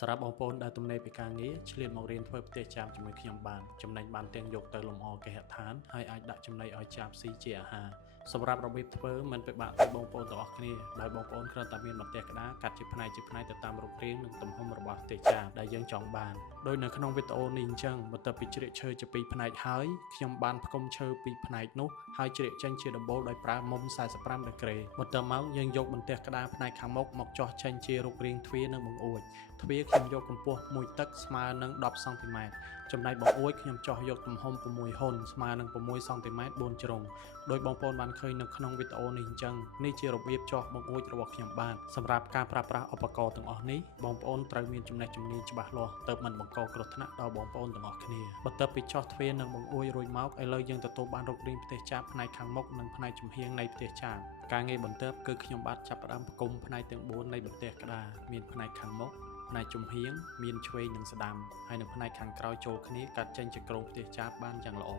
សម្រាប់បងប្អូនដែលទំនេរពីការងារឆ្លៀតមករៀនធ្វើផ្ទះចាបជាមួយខ្ញុំបានចំណេញបានទាំងយកទៅលំអគេហដ្ឋានហើយអាចដាក់ចំណីឲ្យចាបស៊ីជាអាហារសម្រាប់របៀបធ្វើមិនពិបាកទេបងប្អូនទាំងអស់គ្នាដោយបងប្អូនគ្រាន់តែមានបន្ទះក្តារកាត់ជាផ្នែកទៅតាមរូបរាងនិងទំហំរបស់ផ្ទះចាបដែលយើងចង់បានដោយនៅក្នុងវីដេអូនេះអញ្ចឹងបន្ទាប់ពីជ្រៀកឈើជាពីរផ្នែកហើយខ្ញុំបានផ្គុំឈើពីរផ្នែកនោះហើយជ្រៀកចេញជាដំបូលដោយប្រើមុំ45ដឺក្រេបន្ទាប់មកយើងយកបន្ទះក្តារផ្នែកខាងមុខមកចោះចេញជារូបរាងទ្វារនិងបង្អួចទ្វារខ្ញុំយកកម្ពស់1 ទឹកស្មើនឹង10 សង់ទីម៉ែត្រចំណែកបង្អួចខ្ញុំចោះយកទំហំ6ហ៊ុនស្មើនឹង6 សង់ទីម៉ែត្រ4ជ្រុងដោយបងប្អូនបានឃើញនៅក្នុងវីដេអូនេះអញ្ចឹងនេះជារបៀបចោះបង្អួចរបស់ខ្ញុំបាទសម្រាប់ការប្រើប្រាស់ឧបករណ៍ទាំងអស់នេះបងប្អូនត្រូវមានចំណេះជំនាញច្បាស់លាស់ទើបមិនបង្កគ្រោះថ្នាក់ដល់បងប្អូនទាំងអស់គ្នាបន្ទាប់ពីចោះទ្វារនិងបង្អួចរួចមកឥឡូវយើងទទួលបានរូបរាងផ្ទះចាបផ្នែកខាងមុខនិងផ្នែកចំហៀងនៃផ្ទះចាបការងារបន្ទាប់គឺខ្ញុំបាទចាប់ផ្ដើមផ្គុំផ្នែកទាំង4នៃបន្ទះក្តារមានផ្នែកខាងមុខផ្នែកចំហៀងមានឆ្វេងនិងស្ដាំហើយនៅផ្នែកខាងក្រោយចូលគ្នាកាត់ចេញជាគ្រោងផ្ទះចាបបានយ៉ាងល្អ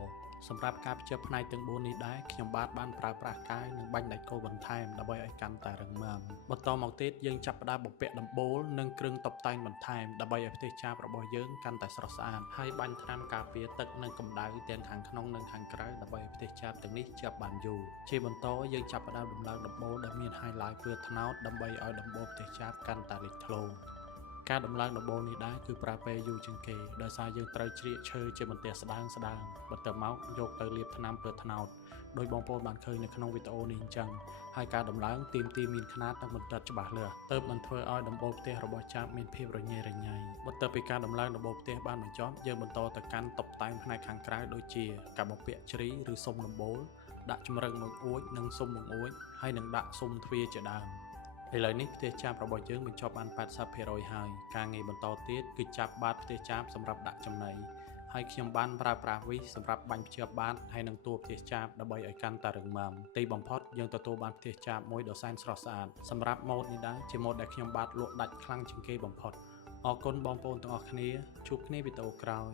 សម្រាប់ការភ្ជាប់ផ្នែកទាំង4នេះដែរខ្ញុំបាទបានប្រើប្រាស់កាយនិងបាញ់ដែកគោលបន្ថែមដើម្បីឲ្យកាន់តែរឹងមាំបន្តមកទៀតយើងចាប់ផ្ដើមបំពាក់ដំបូលនិងគ្រឿងតុបតែងបន្ថែមដើម្បីឲ្យផ្ទះចាបរបស់យើងកាន់តែស្រស់ស្អាតហើយបាញ់ថ្នាំការពារទឹកនិងកម្ដៅទាំងខាងក្នុងនិងខាងក្រៅដើម្បីឲ្យផ្ទះចាបទាំងនេះជាប់បានយូរជាបន្តយើងចាប់ផ្ដើមដំឡើងដំបូលដែលមាន highlight ពណ៌ត្នោតដើម្បីឲ្យដំបូលផ្ទះចាបកាន់តែលេចធ្លោការដំឡើងដំបូលនេះដែរគឺប្រើពេលយូរជាងគេដោយសារយើងត្រូវជ្រៀកឈើជាបន្ទះស្ដើងបន្ទាប់មកយកទៅលាបថ្នាំពណ៌ត្នោតដោយបងប្អូនបានឃើញនៅក្នុងវីដេអូនេះអញ្ចឹងហើយការដំឡើងទាមទារមានខ្នាតនិងបន្ទាត់ច្បាស់លាស់ទើបមិនធ្វើឲ្យដំបូលផ្ទះរបស់ចាបមានភាពរញ៉េរញ៉ៃបន្ទាប់ពីការដំឡើងដំបូលផ្ទះបានបញ្ចប់យើងបន្តទៅកាន់តុបតែងផ្នែកខាងក្រៅដូចជាការបំពាក់ជ្រីឬស៊ុមដំបូលដាក់ជម្រឹងបង្អួចនិងស៊ុមបង្អួចហើយនឹងដាក់ស៊ុមទ្វារជាដើមឥឡូវនេះផ្ទះចាបរបស់យើងបញ្ចប់បាន 80% ហើយការងារបន្តទៀតគឺចាប់បាតផ្ទះចាបសម្រាប់ដាក់ចំណីហើយខ្ញុំបានប្រើប្រាស់វីសសម្រាប់បាញ់ភ្ជាប់បាតហើយនឹងតួផ្ទះចាបដើម្បីឲ្យកាន់តែរឹងមាំទីបំផុតយើងទទួលបានផ្ទះចាបមួយដ៏សែនស្រស់ស្អាតសម្រាប់ម៉ូដនេះដែរជាម៉ូដដែលខ្ញុំបាទលក់ដាច់ខ្លាំងជាងគេបំផុតអរគុណបងប្អូនទាំងអស់គ្នាជួបគ្នាវីដេអូក្រោយ